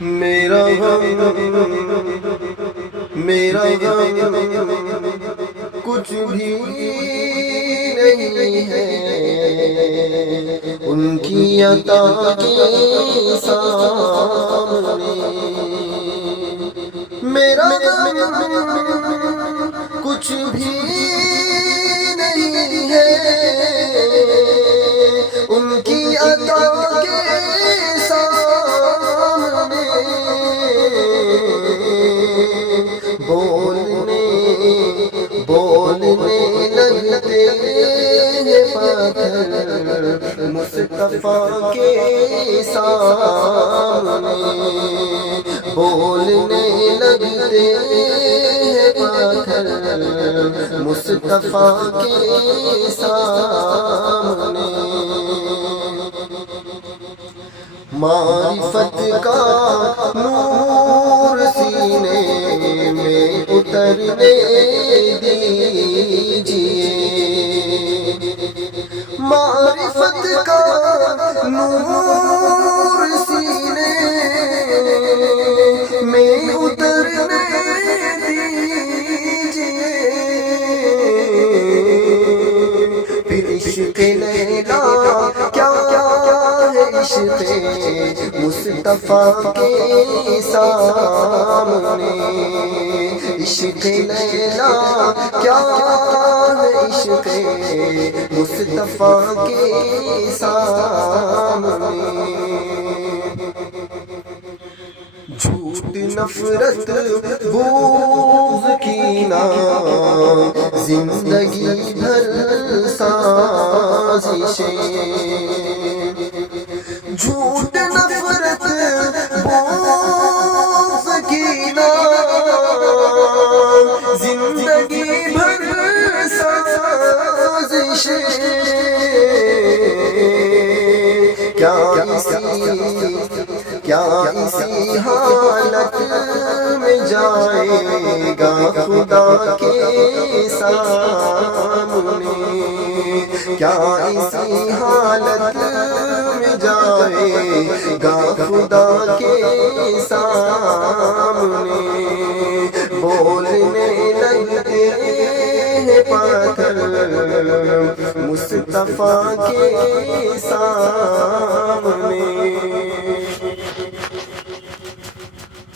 میرا غم میرا غم کچھ بھی نہیں ہے ان کی عطا کے سامنے۔ میرا غم کچھ بھی نہیں ہے ان کی عطا کے سامنے۔ بولنے لگتے ہیں پتھر مصطفیٰ کے سامنے۔ بولنے لگتے ہیں پتھر مصطفیٰ کے سامنے۔ معرفت کا نور سینے میں اترنے دیجئے۔ معرفت کا نور سینے میں اترنے دیجئے۔ پھر عشق لیلا کیا ہے عشق مصطفیٰ کے سامنے۔ عشق لیلا کیا ہے عشق مصطفیٰ کے سامنے۔ جھوٹ نفرت بغض کینہ زندگی بھر سازشیں۔ جھوٹ نفرت بغض کینہ زندگی بھر سازشیں۔ کیا اسی حالت میں جائے گا خدا کے سامنے؟ کیا اسی حالت میں جائے گا خدا کے سامنے؟ بولنے لگتے ہیں پتھر مصطفیٰ کے سامنے۔